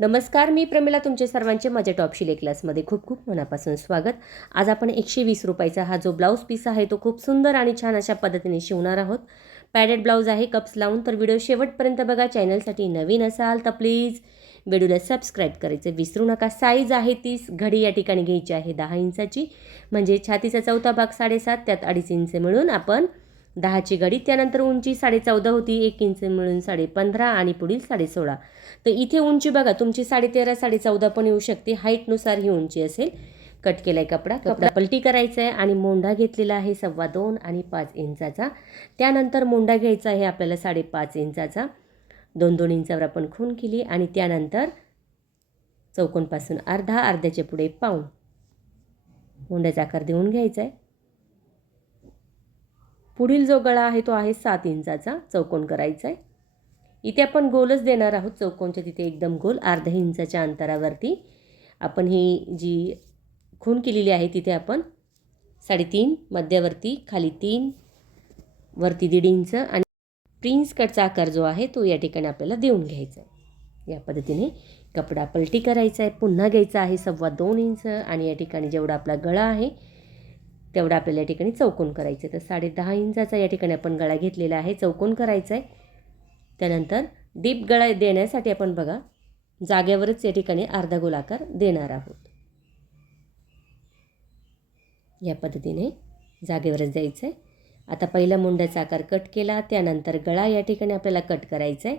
नमस्कार मी प्रमिला तुमचे सर्वांचे माझ्या टॉप शिले क्लासमध्ये खूप खूप मनापासून स्वागत. आज आपण एकशे वीस रुपयाचा हा जो ब्लाऊज पीस आहे तो खूप सुंदर आणि छान अशा पद्धतीने शिवणार आहोत. पॅडेड ब्लाऊज आहे कप्स लावून तर व्हिडिओ शेवटपर्यंत बघा. चॅनलसाठी नवीन असाल तर प्लीज व्हिडिओला सबस्क्राईब करायचं. विसरू नका. साईज आहे तीस घडी या ठिकाणी घ्यायची आहे दहा इंचाची. म्हणजे छातीचा चौथा भाग साडेसात त्यात अडीच इंच मिळून आपण दहाची घडी त्यानंतर उंची साडे चौदा होती एक इंच मिळून साडे पंधरा आणि पुढील साडे सोळा तर इथे उंची बघा तुमची साडे तेरा साडे चौदा पण येऊ शकते. हाईटनुसार ही उंची असेल. कट केलाय कपडा. कपडा पलटी करायचा आहे आणि मोंढा घेतलेला आहे सव्वा दोन आणि पाच इंचाचा. त्यानंतर मोंढा घ्यायचा आहे आपल्याला साडेपाच इंचाचा. दोन दोन इंचावर आपण खून केली आणि त्यानंतर चौकोनपासून अर्धा अर्ध्याच्या पुढे पाऊण. मोंढ्याचा आकार देऊन घ्यायचा आहे पुढील जो गळा आहे तो आहे सात इंचाचा चौकोन करायचा आहे. इथे आपण गोलच देणार आहोत चौकोनच्या तिथे एकदम गोल अर्ध्या इंचाच्या अंतरावरती. आपण ही जी खून केलेली आहे तिथे आपण साडेतीन मध्यावरती खाली तीन वरती दीड इंच आणि प्रिन्स कटचा आकार जो आहे तो या ठिकाणी आपल्याला देऊन घ्यायचा आहे. या पद्धतीने कपडा पलटी करायचा आहे पुन्हा घ्यायचा आहे सव्वा दोन इंच आणि या ठिकाणी जेवढा आपला गळा आहे तेवढा आपल्याला या ठिकाणी चौकोन करायचं आहे तर साडे दहा इंचाचा या ठिकाणी आपण गळा घेतलेला आहे चौकोन करायचा आहे त्यानंतर डीप गळा देण्यासाठी आपण बघा जागेवरच या ठिकाणी अर्धा गोलाकार देणार आहोत. या पद्धतीने जागेवरच द्यायचं आहे आता पहिला मुंड्याचा आकार कट केला त्यानंतर गळा या ठिकाणी आपल्याला कट करायचा आहे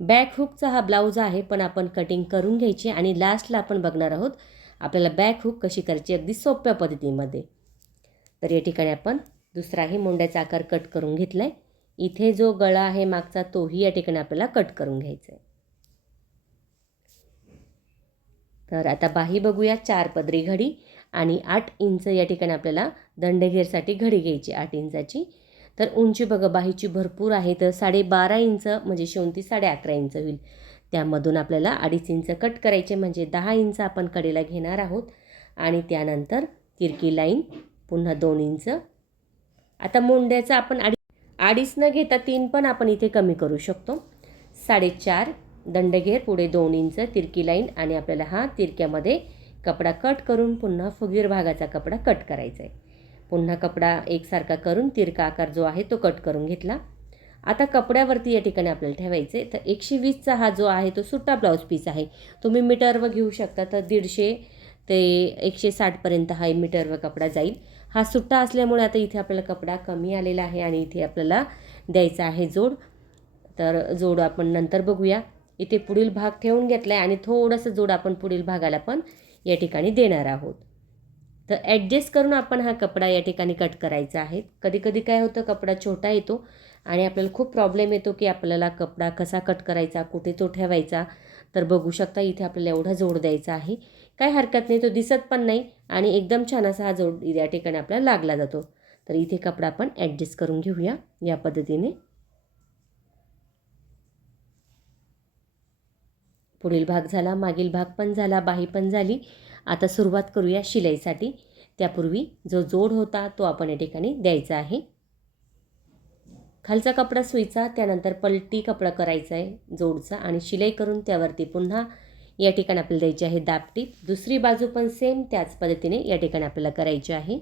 बॅक हुकचा हा ब्लाऊज आहे पण आपण कटिंग करून घ्यायची आणि लास्टला आपण बघणार आहोत आपल्याला बॅक हुक कशी करायची अगदी सोप्या पद्धतीमध्ये. तर या ठिकाणी आपण दुसराही मुंड्याचा आकार कट करून घेतला आहे इथे जो गळा आहे मागचा तोही या ठिकाणी आपल्याला कट करून घ्यायचा आहे तर आता बाही बघूया चार पदरी घडी आणि आठ इंच या ठिकाणी आपल्याला दंडघेरसाठी घडी घ्यायची आठ इंचाची. तर उंची बघा बाहीची भरपूर आहे तर साडेबारा इंच म्हणजे शेवंती साडे अकरा इंच होईल. त्यामधून आपल्याला अडीच इंच कट करायचे म्हणजे दहा इंच आपण कडेला घेणार आहोत. आणि त्यानंतर तिरकी लाईन पुन्हा दोन इंच. आता मुंड्याचा आपण अडी अडीच न घेता तीन पण आपण इथे कमी करू शकतो. साडेचार दंडघेर पुढे दोन इंच तिरकी लाईन आणि आपल्याला हा तिरक्यामध्ये कपडा कट करून पुन्हा फुगीर भागाचा कपडा कट करायचा आहे. पुन्हा कपडा एकसारखा करून तिरका आकार जो आहे तो कट करून घेतला. आता कपड्यावरती या ठिकाणी आपल्याला ठेवायचे तर एकशे वीसचा हा जो आहे तो सुट्टा ब्लाऊज पीस आहे. तुम्ही मीटरवर घेऊ शकता. तर दीडशे ते एकशे साठपर्यंत हा मीटरवर कपडा जाईल. हा सुट्टा असल्यामुळे आता इथे आपल्याला कपडा कमी आलेला आहे आणि इथे आपल्याला द्यायचा आहे जोड. तर जोड आपण नंतर बघूया. इथे पुढील भाग ठेवून घेतला आहे आणि थोडंसं जोड आपण पुढील भागाला पण या ठिकाणी देणार आहोत. तर ॲडजस्ट करून आपण हा कपडा या ठिकाणी कट करायचा आहे. कधी कधी काय होतं कपडा छोटा येतो आणि आपल्याला खूप प्रॉब्लेम येतो की आपल्याला कपडा कसा कट करायचा कुठे तो ठेवायचा. तर बघू शकता इथे आपल्याला एवढा जोड द्यायचा आहे. काही हरकत नाही तो दिसत पण नाही आणि एकदम छान असा हा जोड या ठिकाणी आपल्याला लागला जातो. तर इथे कपडा आपण ॲडजस्ट करून घेऊया या पद्धतीने. पुढील भाग झाला मागील भाग पण झाला बाही पण झाली. आता सुरुवात करूया शिलाईसाठी. त्यापूर्वी जो जोड होता तो आपण या ठिकाणी द्यायचा आहे. खालचा कपडा सुईचा त्यानंतर पलटी कपडा करायचा आहे जोडचा आणि शिलाई करून त्यावरती पुन्हा या ठिकाणी आपल्याला द्यायची आहे दापटीप दुसरी बाजू पण सेम त्याच पद्धतीने या ठिकाणी आपल्याला करायची आहे.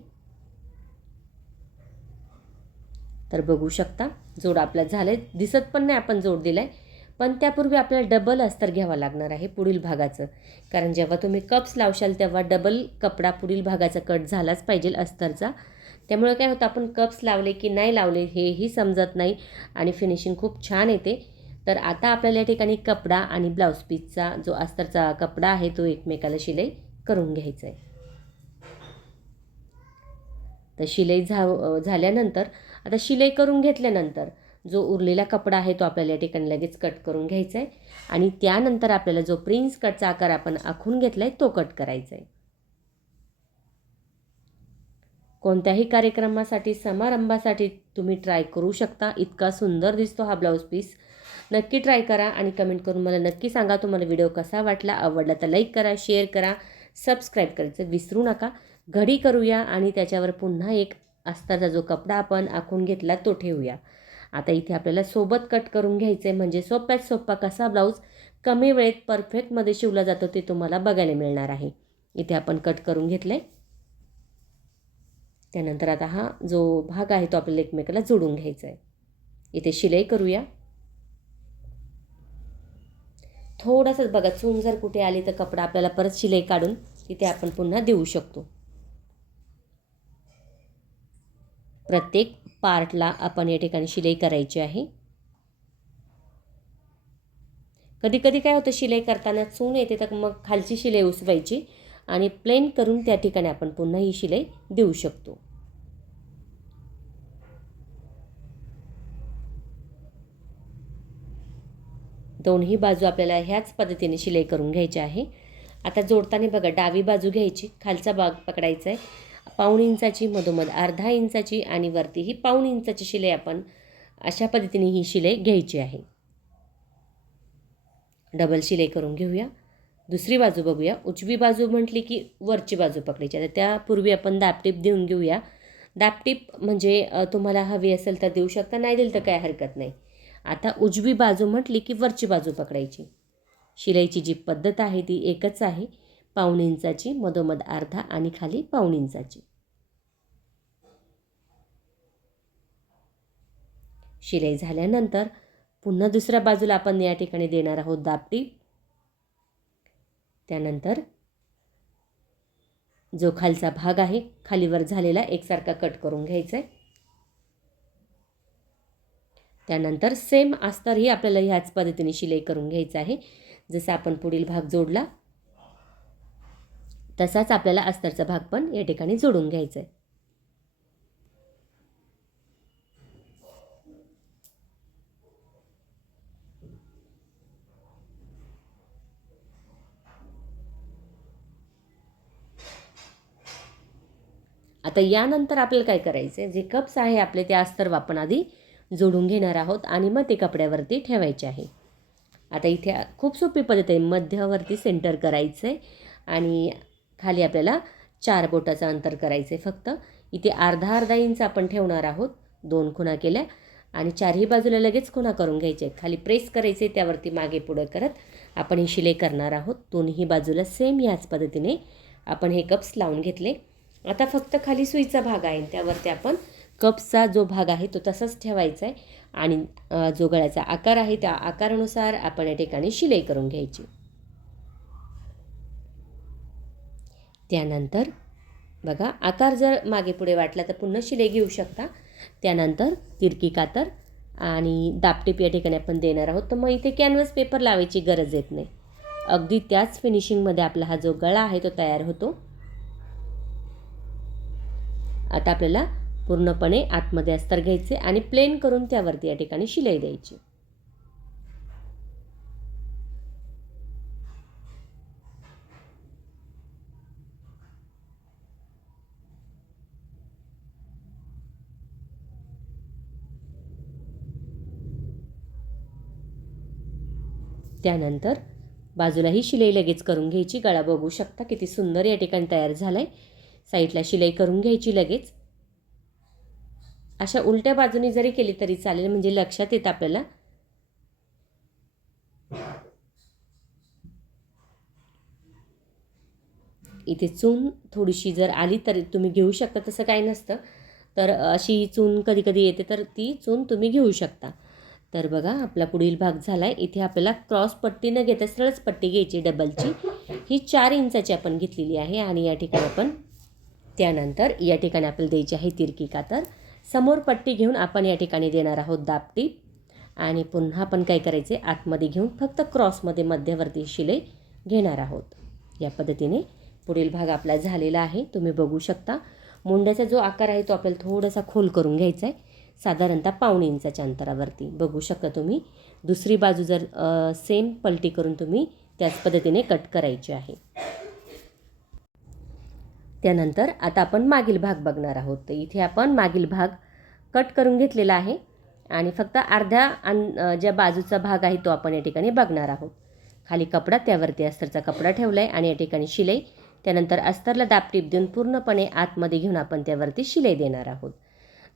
तर बघू शकता जोड आपला झालं आहे दिसत पण नाही आपण जोड दिला आहे पण त्यापूर्वी आपल्याला डबल अस्तर घ्यावा लागणार आहे पुढील भागाचं. कारण जेव्हा तुम्ही कप्स लावशाल तेव्हा डबल कपडा पुढील भागाचा कट झालाच पाहिजे अस्तरचा. त्यामुळे काय होतं आपण कप्स लावले की नाही लावले हेही समजत नाही. आणि फिनिशिंग खूप छान येते. तर आता आपल्याला या ठिकाणी कपडा आणि ब्लाऊज पीसचा जो अस्तरचा कपडा आहे तो एकमेकाला शिलाई करून घ्यायचा आहे तर शिलाई झा झाल्यानंतर आता शिलाई करून घेतल्यानंतर जो उरलेला कपडा आहे तो आपल्याला या ठिकाणी लगेच कट करून घ्यायचा आहे आणि त्यानंतर आपल्याला जो प्रिन्स कटचा आकार आपण आखून घेतला आहे तो कट करायचा आहे कोणत्याही कार्यक्रमासाठी समारंभासाठी तुम्ही ट्राय करू शकता. इतका सुंदर दिसतो हा ब्लाऊज पीस. नक्की ट्राय करा आणि कमेंट करून मला नक्की सांगा तुम्हाला व्हिडिओ कसा वाटला. आवडला तर लाईक करा शेअर करा सबस्क्राईब करायचं विसरू नका. घडी करूया आणि त्याच्यावर पुन्हा एक अस्ताचा जो कपडा आपण आखून घेतला तो ठेवूया. आता इथे आपल्याला सोबत कट करून घ्यायचं आहे म्हणजे सोप्यात सोप्पा कसा ब्लाऊज कमी वेळेत परफेक्टमध्ये शिवला जातो ते तुम्हाला बघायला मिळणार आहे. इथे आपण कट करून घेतलं आहे त्यानंतर आता हा जो भाग आहे तो आपल्याला एकमेकाला जोडून घ्यायचा आहे इथे शिलाई करूया. थोडंसंच बघा चून जर कुठे आली तर कपडा आपल्याला परत शिलाई काढून तिथे आपण पुन्हा देऊ शकतो. प्रत्येक पार्टला आपण या ठिकाणी शिलाई करायची आहे. कधी कधी काय होतं शिलाई करताना चून येते तर मग खालची शिलाई उसवायची आणि प्लेन करून त्या ठिकाणी आपण पुन्हा ही शिलाई देऊ शकतो. दोन्ही बाजू आपल्याला ह्याच पद्धतीने शिलाई करून घ्यायची आहे. आता जोडताना बघा डावी बाजू घ्यायची खालचा भाग पकडायचा आहे. पाऊण इंचाची मधोमध अर्धा इंचाची आणि वरती ही पाऊण इंचाची शिलाई आपण अशा पद्धतीने ही शिलाई घ्यायची आहे. डबल शिलाई करून घेऊया. दुसरी बाजू बघूया. उजवी बाजू म्हटली की वरची बाजू पकडायची. आता त्यापूर्वी आपण दापटीप देऊन घेऊया. दापटीप म्हणजे तुम्हाला हवी असेल तर देऊ शकता नाही दिलं तर काय हरकत नाही. आता उजवी बाजू म्हटली की वरची बाजू पकडायची. शिलाईची जी पद्धत आहे ती एकच आहे पाऊण इंचाची मधोमध अर्धा आणि खाली पाऊण इंचाची. शिलाई झाल्यानंतर पुन्हा दुसऱ्या बाजूला आपण या ठिकाणी देणार आहोत दापटी त्यानंतर जो खालचा भाग आहे खालीवर झालेला एकसारखा कट करून घ्यायचा आहे त्यानंतर सेम अस्तरही आपल्याला ह्याच पद्धतीने शिलाई करून घ्यायचं आहे. जसं आपण पुढील भाग जोडला तसाच आपल्याला अस्तरचा भाग पण या ठिकाणी जोडून घ्यायचा आहे आता यानंतर आपल्याला काय करायचं आहे जे कप्स आहे आपले ते अस्तर आपण आधी जोडून घेणार आहोत आणि मग ते कपड्यावरती ठेवायचे आहे. आता इथे खूप सोपी पद्धत आहे. मध्यावरती सेंटर करायचं आहे आणि खाली आपल्याला चार बोटाचं अंतर करायचं आहे फक्त. इथे अर्धा अर्धा इंच आपण ठेवणार आहोत. दोन खुणा केल्या आणि चारही बाजूला लगेच खुणा करून घ्यायचे. खाली प्रेस करायचे त्यावरती मागे पुढं करत आपण ही शिलाई करणार आहोत. दोन्ही बाजूला सेम ह्याच पद्धतीने आपण हे कप्स लावून घेतले. आता फक्त खाली सुईचा भाग आहे त्यावरती आपण कपचा जो भाग आहे तो तसाच ठेवायचा आहे आणि जो गळ्याचा आकार आहे त्या आकारानुसार आपण या ठिकाणी शिलाई करून घ्यायची. त्यानंतर बघा आकार जर मागे पुढे वाटला तर पुन्हा शिलाई घेऊ शकता. त्यानंतर तिरकी कातर आणि दापटीप या ठिकाणी आपण देणार आहोत. तर मग इथे कॅनव्हस पेपर लावायची गरज येत नाही. अगदी त्याच फिनिशिंगमध्ये आपला हा जो गळा आहे तो तयार होतो. आता आपल्याला पूर्णपणे आतमध्ये अस्तर घ्यायचे आणि प्लेन करून त्यावरती या ठिकाणी शिलाई द्यायची. त्यानंतर बाजूलाही शिलाई लगेच करून घ्यायची. गळा बघू शकता किती सुंदर या ठिकाणी तयार झाला आहे साईडला शिलाई करून घ्यायची लगेच. अशा उलट्या बाजूने जरी केली तरी चालेल म्हणजे लक्षात येतं आपल्याला. इथे चून थोडीशी जर आली तर तुम्ही घेऊ शकता तसं काही नसतं. तर अशी चून कधी कधी येते तर ती चून तुम्ही घेऊ शकता. तर बघा आपला पुढील भाग झाला आहे इथे आपल्याला क्रॉस पट्टी न घेता सरळच पट्टी घ्यायची डबलची. ही चार इंचाची आपण घेतलेली आहे आणि या ठिकाणी आपण त्यानंतर या ठिकाणी आपल्याला द्यायची आहे तिरकी कातर. समोर पट्टी घेऊन आपण या ठिकाणी देणार आहोत दापटी आणि पुन्हा आपण काय करायचे आतमध्ये घेऊन फक्त क्रॉसमध्ये मध्यवर्ती शिलाई घेणार आहोत. या पद्धतीने पुढील भाग आपला झालेला आहे तुम्ही बघू शकता. मुंड्याचा जो आकार आहे तो आपल्याला थोडासा खोल करून घ्यायचा आहे. साधारणतः पाऊण इंचाच्या अंतरावरती. बघू शकता तुम्ही. दुसरी बाजू जर सेम पलटी करून तुम्ही त्याच पद्धतीने कट करायची आहे. त्यानंतर आता आपण मागील भाग बघणार आहोत. तर इथे आपण मागील भाग कट करून घेतलेला आहे आणि फक्त अर्ध्या अन ज्या बाजूचा भाग आहे तो आपण या ठिकाणी बघणार आहोत. खाली कपडा त्यावरती अस्तरचा कपडा ठेवला आहे आणि या ठिकाणी शिलाई. त्यानंतर अस्तरला दापटीप देऊन पूर्णपणे आतमध्ये घेऊन आपण त्यावरती शिलाई देणार आहोत.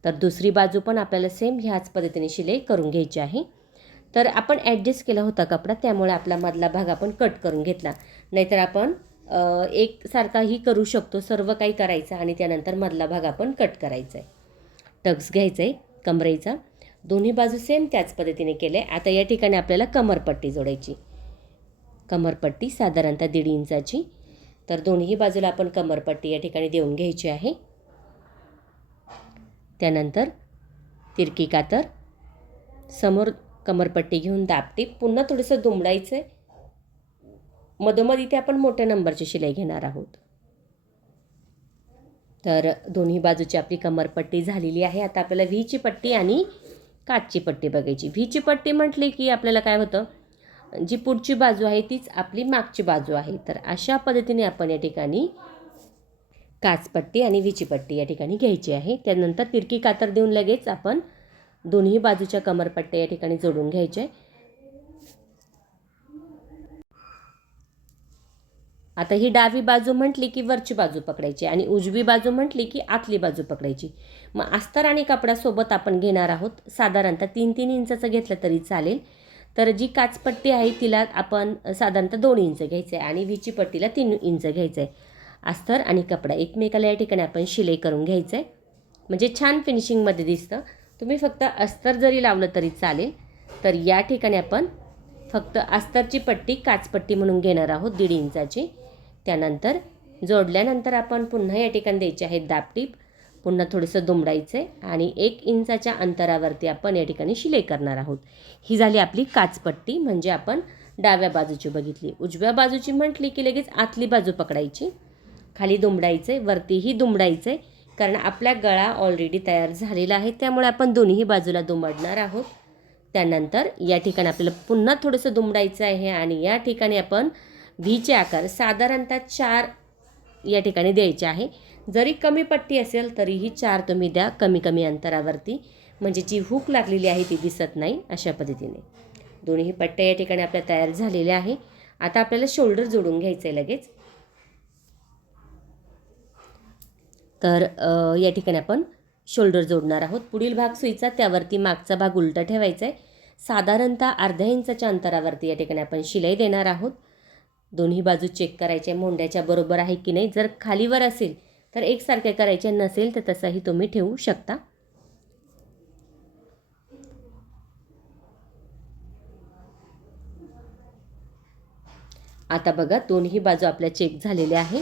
तर दुसरी बाजू पण आपल्याला सेम ह्याच पद्धतीने शिलाई करून घ्यायची आहे. तर आपण ॲडजस्ट केला होता कपडा त्यामुळे आपला मधला भाग आपण कट करून घेतला. नाहीतर आपण एकसारखाही करू शकतो सर्व काही करायचं आणि त्यानंतर मधला भाग आपण कट करायचा आहे टक्स घ्यायचं आहे कमरेचा. दोन्ही बाजू सेम त्याच पद्धतीने केलं आहे आता या ठिकाणी आपल्याला कमरपट्टी जोडायची. कमरपट्टी साधारणतः दीड इंचाची. तर दोन्ही बाजूला आपण कमरपट्टी या ठिकाणी देऊन घ्यायची आहे. त्यानंतर तिरकी कातर. समोर कमरपट्टी घेऊन दाबटीप पुन्हा थोडंसं दुमडायचं आहे मधोमध इथे आपण मोठ्या नंबरची शिलाई घेणार आहोत. तर दोन्ही बाजूची आपली कमरपट्टी झालेली आहे. आता आपल्याला व्हीची पट्टी आणि काठची पट्टी बघायची. व्हीची पट्टी म्हटली की आपल्याला काय होतं? जी पुढची बाजू आहे तीच आपली मागची बाजू आहे. तर अशा पद्धतीने आपण या ठिकाणी काचपट्टी आणि व्हीची पट्टी या ठिकाणी घ्यायची आहे. त्यानंतर तिरकी कातर देऊन लगेच आपण दोन्ही बाजूच्या कमरपट्ट्या या ठिकाणी जोडून घ्यायच्या आता ही डावी बाजू म्हटली की वरची बाजू पकडायची आणि उजवी बाजू म्हटली की आतली बाजू पकडायची. मग अस्तर आणि कपड्यासोबत आपण घेणार आहोत. साधारणतः तीन तीन इंचाचं घेतलं तरी चालेल. तर जी काचपट्टी आहे तिला आपण साधारणतः दोन इंच घ्यायचं आहे आणि विची पट्टीला तीन इंच घ्यायचं आहे अस्तर आणि कपडा एकमेकाला या ठिकाणी आपण शिलाई करून घ्यायचं आहे म्हणजे छान फिनिशिंगमध्ये दिसतं. तुम्ही फक्त अस्तर जरी लावलं तरी चालेल. तर या ठिकाणी आपण फक्त अस्तरची पट्टी काचपट्टी म्हणून घेणार आहोत दीड इंचाची. त्यानंतर जोडल्यानंतर आपण पुन्हा या ठिकाणी द्यायचे आहेत दापटीप पुन्हा थोडंसं दुमडायचं आहे आणि एक इंचाच्या अंतरावरती आपण या ठिकाणी शिलाई करणार आहोत. ही झाली आपली काचपट्टी म्हणजे आपण डाव्या बाजूची बघितली. उजव्या बाजूची म्हटली की लगेच आतली बाजू पकडायची. खाली दुमडायचं आहे वरतीही दुमडायचं आहे कारण आपला गळा ऑलरेडी तयार झालेला आहे त्यामुळे आपण दोन्ही बाजूला दुमडणार आहोत. त्यानंतर या ठिकाणी आपल्याला पुन्हा थोडंसं दुमडायचं आहे आणि या ठिकाणी आपण व्हीचे आकार साधारणतः चार या ठिकाणी द्यायचे आहे. जरी कमी पट्टी असेल तरीही चार तुम्ही द्या कमी कमी अंतरावरती. म्हणजे जी हूक लागलेली आहे ती दिसत नाही अशा पद्धतीने. दोन्ही पट्ट्या या ठिकाणी आपल्या तयार झालेल्या आहे. आता आपल्याला शोल्डर जोडून घ्यायचं आहे लगेच. तर या ठिकाणी आपण शोल्डर जोडणार आहोत. पुढील भाग सुईचा त्यावरती मागचा भाग उलटा ठेवायचा आहे साधारणतः अर्ध्या इंचाच्या अंतरावरती या ठिकाणी आपण शिलाई देणार आहोत. दोन्ही बाजू चेक करायच्या मोंड्याच्या बरोबर आहे की नाही. जर खालीवर असेल तर एकसारखे करायचे नसेल तर तसाही तुम्ही ठेवू शकता. आता बघा दोन्ही बाजू आपल्या चेक झालेल्या आहे.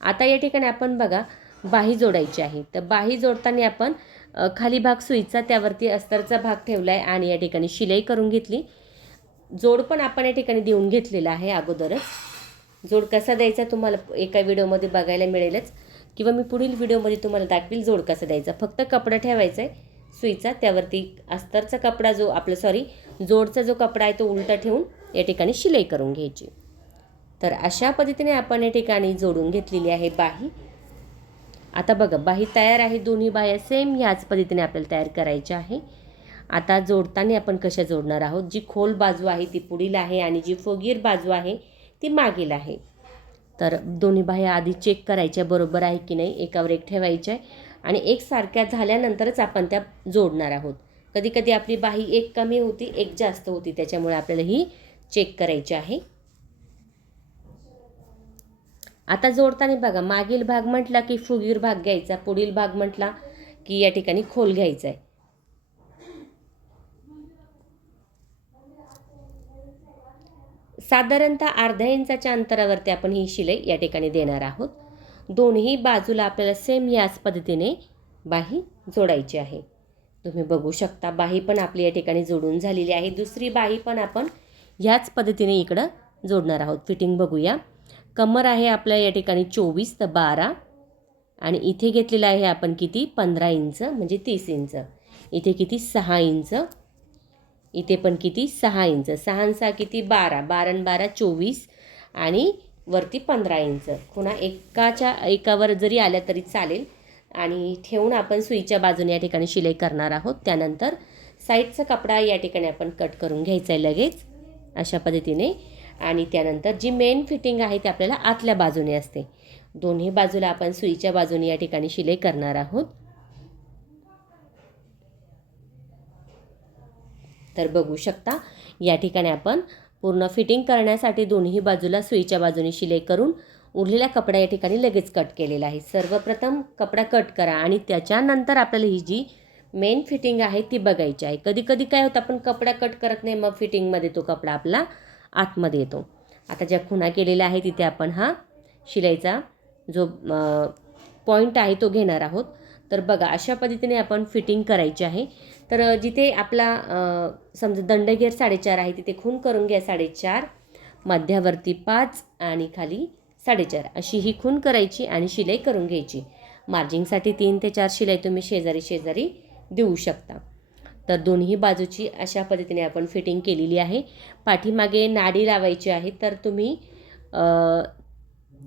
आता या ठिकाणी आपण बघा बाही जोडायची आहे. तर बाही जोडताना आपण खाली भाग सुईचा त्यावरती अस्तरचा भाग ठेवला आहे आणि या ठिकाणी शिलाई करून घेतली. जोड पण आपण या ठिकाणी देऊन घेतलेला आहे अगोदरच. जोड कसा द्यायचा तुम्हाला एका व्हिडिओमध्ये बघायला मिळेलच. किंवा मी पुढील व्हिडिओमध्ये तुम्हाला दाखवील जोड कसा द्यायचा. फक्त कपडा ठेवायचा आहे सुईचा त्यावरती अस्तरचा कपडा जो आपला सॉरी जोडचा जो कपडा आहे तो उलटा ठेवून या ठिकाणी शिलाई करून घ्यायची. तर अशा पद्धतीने आपण या ठिकाणी जोडून घेतलेली आहे बाही. आता बघा बाही तयार आहे दोन्ही बाह्या सेम ह्याच पद्धतीने आपल्याला तयार करायच्या आहे. आता जोडताना आपण कशा जोडणार आहोत? जी खोल बाजू आहे ती पुढील आहे आणि जी फोगीर बाजू आहे ती मागील आहे. तर दोन्ही बाह्या आधी चेक करायच्या बरोबर आहे की नाही एकावर एक ठेवायच्या आहे आणि एकसारख्या झाल्यानंतरच आपण त्या जोडणार आहोत. कधी कधी आपली बाही एक कमी होती एक जास्त होती त्याच्यामुळे आपल्याला ही चेक करायची आहे. आता जोडताना बघा मागील भाग म्हटला की फुगीर भाग घ्यायचा पुढील भाग म्हटला की या ठिकाणी खोल घ्यायचा आहे साधारणतः अर्ध्या इंचाच्या अंतरावरती आपण ही शिलाई या ठिकाणी देणार आहोत. दोन्ही बाजूला आपल्याला सेम याच पद्धतीने बाही जोडायची आहे. तुम्ही बघू शकता बाही पण आपली या ठिकाणी जोडून झालेली आहे. दुसरी बाही पण आपण ह्याच पद्धतीने इकडं जोडणार आहोत. फिटिंग बघूया. कमर आहे आपल्या या ठिकाणी चोवीस तर बारा. आणि इथे घेतलेलं आहे आपण किती? पंधरा इंच म्हणजे तीस इंच. इथे किती? सहा इंच. इथे पण किती? सहा इंच. सहा सहा किती? बारा. बारा बारा चोवीस. आणि वरती पंधरा इंच. पुन्हा एकाच्या एकावर जरी आल्या तरी चालेल. आणि ठेवून आपण सुईच्या बाजूने या ठिकाणी शिलाई करणार आहोत. त्यानंतर साईडचा कपडा या ठिकाणी आपण कट करून घ्यायचा आहे लगेच. अशा पद्धतीने आणि त्यानंतर जी मेन फिटिंग आहे ती आपल्याला आतल्या बाजूने असते. दोन्ही बाजूला आपण सुईच्या बाजूने या ठिकाणी शिलाई करणार आहोत. तर बघू शकता या ठिकाणी आपण पूर्ण फिटिंग करण्यासाठी दोन्ही बाजूला सुईच्या बाजूने शिलाई करून उरलेला कपडा या ठिकाणी लगेच कट केलेला आहे. सर्वप्रथम कपडा कट करा आणि त्याच्यानंतर आपल्याला ही जी मेन फिटिंग आहे ती बघायची आहे. कधी कधी काय होतं आपण कपडा कट करत नाही मग फिटिंगमध्ये तो कपडा आपला आतमध्ये येतो. आता ज्या खुणा केलेल्या आहे तिथे आपण हा शिलाईचा जो पॉईंट आहे तो घेणार आहोत. तर बघा अशा पद्धतीने आपण फिटिंग करायची आहे. तर जिथे आपला समजा दंडगेर साडेचार आहे तिथे खून करून घ्या साडेचार मध्यावरती पाच आणि खाली साडेचार. अशी ही खून करायची आणि शिलाई करून घ्यायची. मार्जिंगसाठी तीन ते चार शिलाई तुम्ही शेजारी शेजारी देऊ शकता. तर दोन्ही बाजूची अशा पद्धतीने आपण फिटिंग केलेली आहे. पाठीमागे नाडी लावायची आहे तर तुम्ही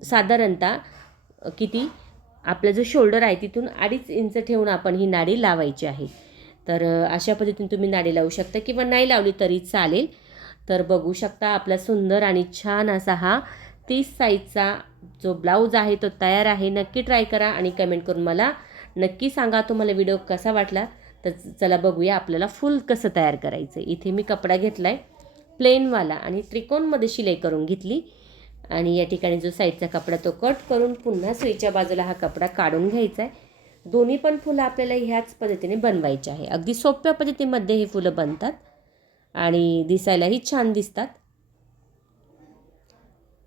साधारणतः किती आपला जो शोल्डर आहे तिथून अडीच इंच ठेवून आपण ही नाडी लावायची आहे. तर अशा पद्धतीने तुम्ही नाडी लावू शकता किंवा नाही लावली तरी चालेल. तर बघू शकता आपला सुंदर आणि छान असा हा तीस साईजचा जो ब्लाऊज आहे तो तयार आहे. नक्की ट्राय करा आणि कमेंट करून मला नक्की सांगा तुम्हाला व्हिडिओ कसा वाटला. तर चला बघूया आपल्याला फुल कसं तयार करायचं आहे इथे मी कपडा घेतला आहे प्लेनवाला आणि त्रिकोणमध्ये शिलाई करून घेतली. आणि या ठिकाणी जो साईडचा कपडा तो कट करून पुन्हा सुईच्या बाजूला हा कपडा काढून घ्यायचा आहे दोन्ही पण फुलं आपल्याला ह्याच पद्धतीने बनवायचे आहे. अगदी सोप्या पद्धतीमध्ये हे फुलं बनतात आणि दिसायलाही छान दिसतात.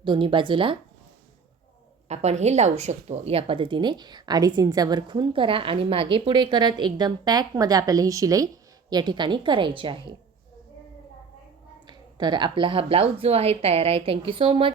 दोन्ही बाजूला आपण हे लावू शकतो या पद्धतीने. अडीच इंचावर खून करा आणि मागे पुढे करत एकदम पॅकमध्ये आपल्याला ही शिलाई या ठिकाणी करायची आहे. तर आपला हा ब्लाऊज जो आहे तयार आहे. Thank you so much